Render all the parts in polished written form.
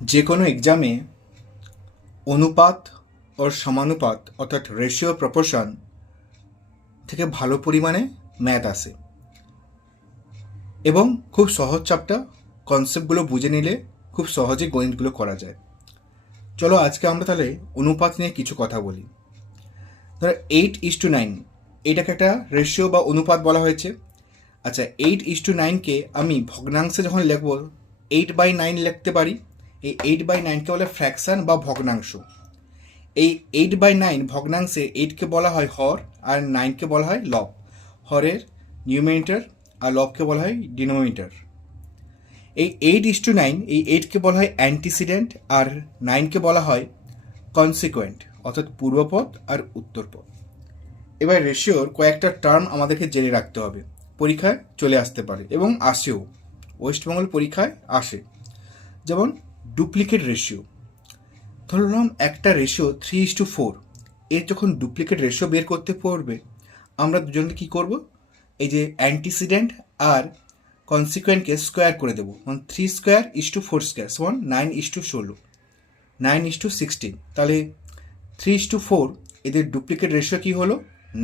যে কোনো এক্সামে অনুপাত ও সমানুপাত অর্থাৎ রেশিও প্রপোর্শন থেকে ভালো পরিমাণে ম্যাথ আসে এবং খুব সহজ চাপটা কনসেপ্টগুলো বুঝে নিলে খুব সহজে গণিতগুলো করা যায়। চলো আজকে আমরা তাহলে অনুপাত নিয়ে কিছু কথা বলি। ধরো 8:9 এটাকে একটা রেশিও বা অনুপাত বলা হয়েছে। আচ্ছা, 8:9কে আমি ভগ্নাংশে যখন লিখব 8/9 লিখতে পারি। এই 8/9কে বলে ফ্র্যাকশন বা ভগ্নাংশ। এই 8/9 ভগ্নাংশে 8কে বলা হয় হর আর 9কে বলা হয় লব। হরের নিউমিনেটর আর লবকে বলা হয় ডিনোমিনেটর। এই 8:9 এই 8কে বলা হয় অ্যান্টিসিডেন্ট আর 9কে বলা হয় কনসিকুয়েন্ট অর্থাৎ পূর্বপদ আর উত্তরপদ। এবার রেশিওর কয়েকটা টার্ম আমাদেরকে জেনে রাখতে হবে, পরীক্ষায় চলে আসতে পারে এবং আসেও, ওয়েস্টবেঙ্গল পরীক্ষায় আসে। যেমন ডুপ্লিকেট রেশিও। ধরলাম একটা রেশিও 3:4, এর যখন ডুপ্লিকেট রেশিও বের করতে পড়বে আমরা দুজনকে কী করব, এই যে অ্যান্টিসিডেন্ট আর কনসিকুয়েন্টকে স্কোয়ার করে দেবো। 3² = 4² সমান 9:16, 9:16। তাহলে 3:4 এদের ডুপ্লিকেট রেশিও কী হলো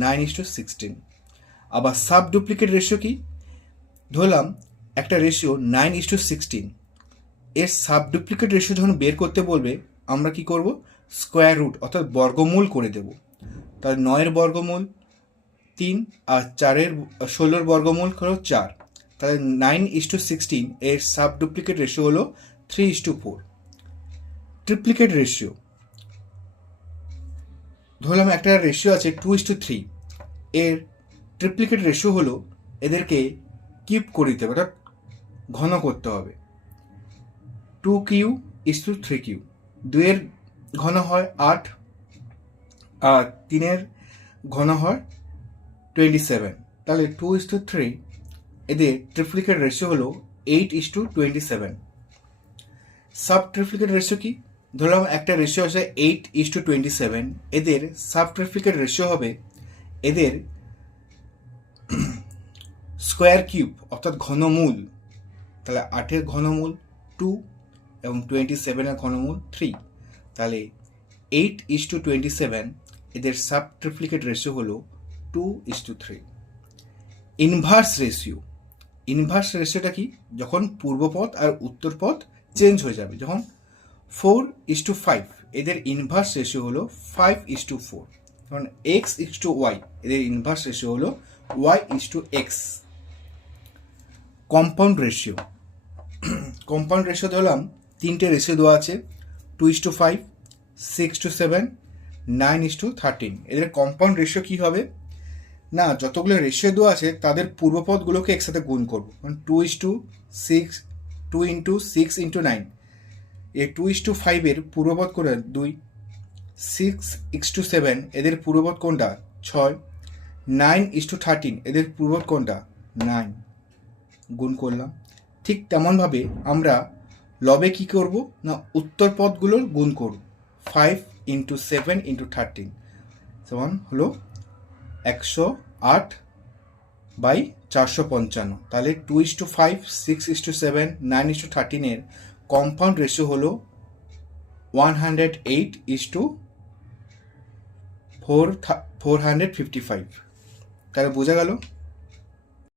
9:16। আবার সাব ডুপ্লিকেট রেশিও কি, ধরলাম একটা রেশিও 9:16, এর সাব ডুপ্লিকেট রেশিও যখন বের করতে বলবে আমরা কি করব, স্কোয়ার রুট অর্থাৎ বর্গমূল করে দেব। তাহলে 9-এর বর্গমূল 3 আর 16-এর বর্গমূল হলো 4। তাহলে 9:16 এর সাব ডুপ্লিকেট রেশিও হলো 3:4। ট্রিপ্লিকেট রেশিও, ধরলাম একটা রেশিও আছে 2:3, এর ট্রিপ্লিকেট রেশিও হলো এদেরকে কিউব করে দিতে হবে অর্থাৎ ঘন করতে হবে। 2Q:3Q, 2-এর ঘন হয় 8 আর 3-এর ঘন হয় 27। তাহলে 2:3 এদের ট্রিপ্লিকেট রেশিও হলো 8:27। সাব ট্রিপ্লিকেট রেশিও কি, ধরলাম একটা রেশিও আছে 8:27, এদের সাব ট্রিপ্লিকেট রেশিও হবে এদের স্কোয়ার কিউব অর্থাৎ ঘনমূল। তাহলে 8-এর ঘনমূল 2 এবং 27-এর ঘনমূল 3। তাহলে 8:27 এদের সাব ট্রিপ্লিকেট রেশিও হলো 2:3। ইনভার্স রেশিও, ইনভার্স রেশিওটা কি, যখন পূর্বপদ আর উত্তরপদ চেঞ্জ হয়ে যাবে, যখন 4:5 এদের ইনভার্স রেশিও হলো 5:4। যখন x:y এদের ইনভার্স রেশিও হলো y:x। Compound ratio, compound ratio ধরলাম 3টে রেশিও দেওয়া আছে 2:5, 6:7, 9:13। এদের কম্পাউন্ড রেশিও কী হবে না, যতগুলো রেশিও দেওয়া আছে তাদের পূর্বপদগুলোকে একসাথে গুণ করবো। 2:6, 2:6 × 9, এই 2:5-এর পূর্বপদ কোনটা 2, 6:7 এদের পূর্বপদ কোনটা 6, 9:13 এদের পূর্বপদ কোনটা 9, গুণ করলাম। ঠিক তেমনভাবে আমরা লবে কি করব না, উত্তর পদগুলোর গুণ করব। 5:7 × 13 সমান হলো 108/455। তাহলে 2:5, 6:7, 9:13-এর কম্পাউন্ড রেশিও হলো 108:455। তাহলে বোঝা গেল।